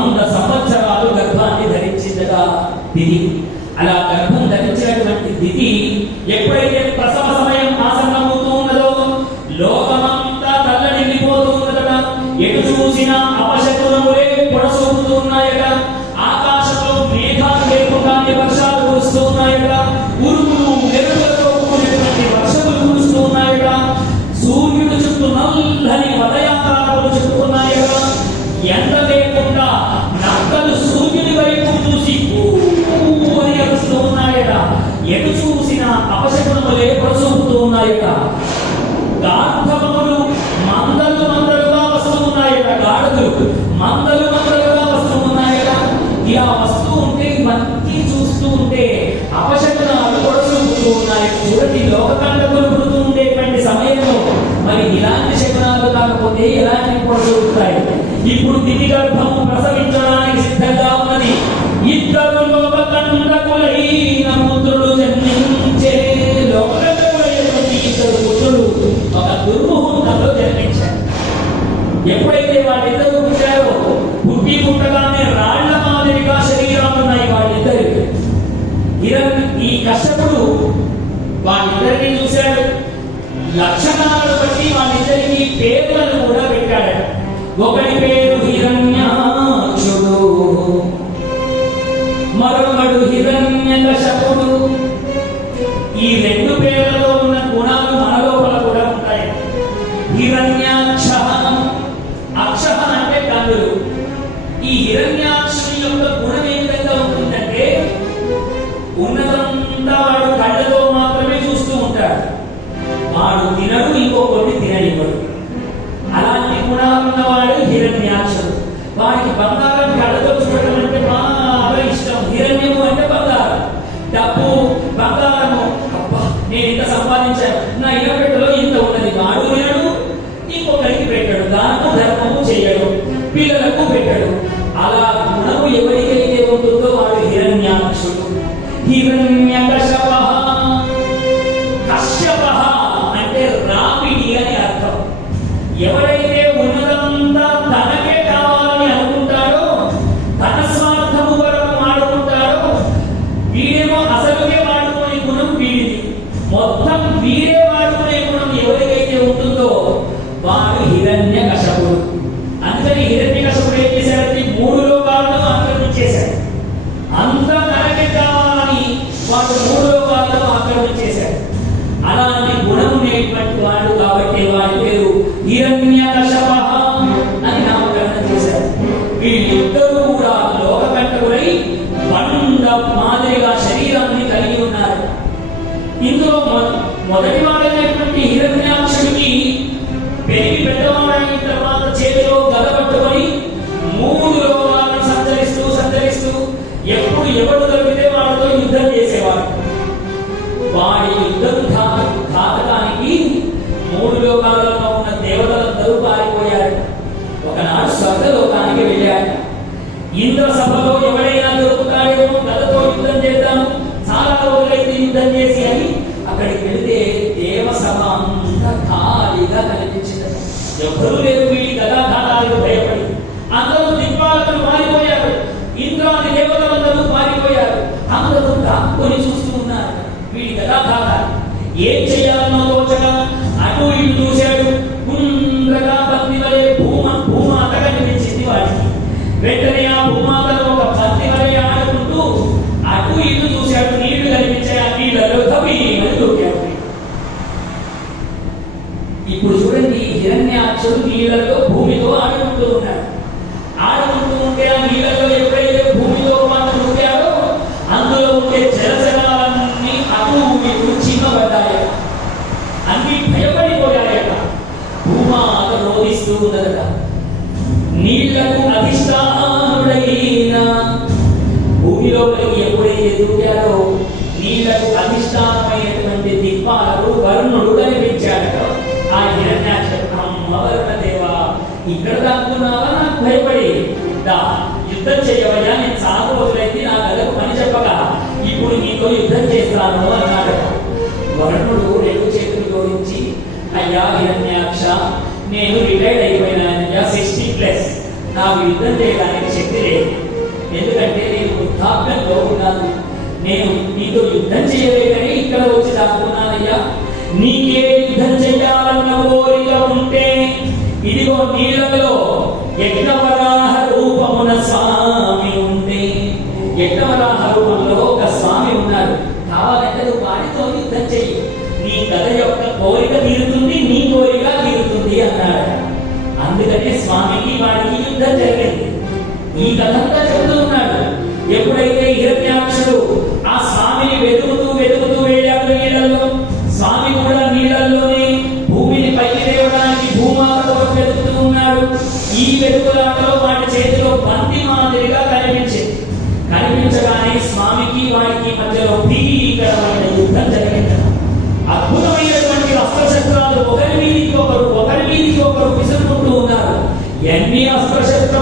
వంద సంవత్సరాలు గర్భాన్ని ధరించిందట. దిది అలా గర్భం ధరించినటువంటి దిది ఎప్పుడైతే ప్రసవ ఎటు చూసిన అపశకునములే ప్రసూపుతూ ఉన్నాయట? గార్ధవములు మందలు మందలుగా వస్తూ ఉన్నాయట గాడులు మందలు మందలుగా వస్తూ ఉన్నాయట ఇలా వస్తూ ఉంటే ఇవన్నీ చూస్తూ ఉంటే అపశకునాలు ప్రసూపుతూ ఉన్నాయి. చూడండి లోకకండకులు పుడుతూ ఉండేటువంటి సమయంలో మరి ఇలాంటి శకునాలు కాకపోతే ఎలాంటి కూడా ఇప్పుడు దిగి గర్భము ప్రసవించడానికి సిద్ధంగా ఒకటి పేరు పిల్లలకు పెట్టడు. అలా గుణము ఎవరికైతే ఉంటుందో వాడు హిరణ్యాక్షుడు హిరణ్యకశప కశ్యప అంటే రాపిడి అని అర్థం. ఎవరైతే ఉన్నదంతా తనకే కావాలని అనుకుంటారో తన స్వార్థము కొరకు మాడుకుంటారో వీడేమో అసలుకే వాడుకునే గుణం వీడిది. మొత్తం వీడే అంతా తనకే కావాలని వాడు మూడు లోకాలను ఆక్రమించేశాడు అలాంటి గుణం ఉండేటువంటి వాడు కాబట్టి వాడి పేరు హిరణ్య అని నామకరణం చేశారు వీళ్ళిద్దరూ కూడా లోకకంటకులై బండ మాదిరిగా శరీరాన్ని కలిగి ఉన్నారు. ఇందులో మొ- మొదటి వాడైనటువంటి హిరణ్యాక్షుడికి పెరిగి పెద్దవాడైన తర్వాత వాడి యుద్ధం ఘాతకానికి మూడు లోకాలలో ఉన్న దేవతలందరూ పారిపోయారు. ఒకనాడు స్వర్గలోకానికి వెళ్ళాడు ఇంద్ర సభలో హిరణ్యాక్షుడు నీళ్ళలో భూమితో ఆడుకుంటూ ఉన్నాడు ఆడుకుంటూ ఉంటే ఆ నీళ్ళలో ఎప్పుడైతే భూమితో పాటు దూకాడో అందులో ఉండే జలచరాలన్నీ అటు మీకు చిన్నబడ్డాయట అన్ని భయపడిపోయాయట భూమాత రోధిస్తూ ఉన్నదట. నీళ్ళకు అధిష్టానుడైన భూమిలోపలికి ఎప్పుడైతే దూకారో నీళ్ళకు అధిష్టానమైన ఇక్కడ దాక్కున్నావా నాకు భయపడి. దా యుద్ధం చేయవయ్యా నేను చాలా రోజులైతే నా కథకు పని చెప్పగా ఇప్పుడు నీతో యుద్ధం చేస్తాను అన్నాడు. వరుణుడు రెండు చేతులు జోడించి అయ్యా హిరణ్యాక్ష నేను రిటైర్డ్ అయిపోయినా సిక్స్టీ ప్లస్ నాకు యుద్ధం చేయడానికి శక్తి లేదు. ఎందుకంటే నేను వృద్ధాప్యంలో ఉన్నాను. నేను నీతో యుద్ధం చేయలేకని ఇక్కడ వచ్చి దాక్కున్నానయ్యా. నీకే ఇదిగో నీళ్ళలో యజ్ఞవరాహ రూపమున స్వామి ఉంది యజ్ఞవరాహ రూపంలో ఒక స్వామి ఉన్నారు. కావాలంటే నువ్వు వారితో యుద్ధం చెయ్యి. నీ కథ యొక్క కోరిక తీరుతుంది నీ కోరిక తీరుతుంది అన్నాడు. అందుకనే స్వామికి వారికి యుద్ధం జరిగింది. ఈ కథంతా చెబుతూ ఉన్నాడు. ఎప్పుడైతే హిరణ్యాక్షుడు ఆ స్వామిని వెతుకుతూ వెతుకుతూ వెళ్ళాడు నీళ్ళల్లో వారికి మధ్యలో భీకరమైన యుద్ధం జరిగింది. అద్భుతమైనటువంటి అస్త్రశస్త్రాలు ఒకరి మీదికి ఒకరు ఒకరి మీదికి ఒకరు విసురుకుంటూ ఉన్నారు. ఎన్ని అస్త్రశస్త్రములు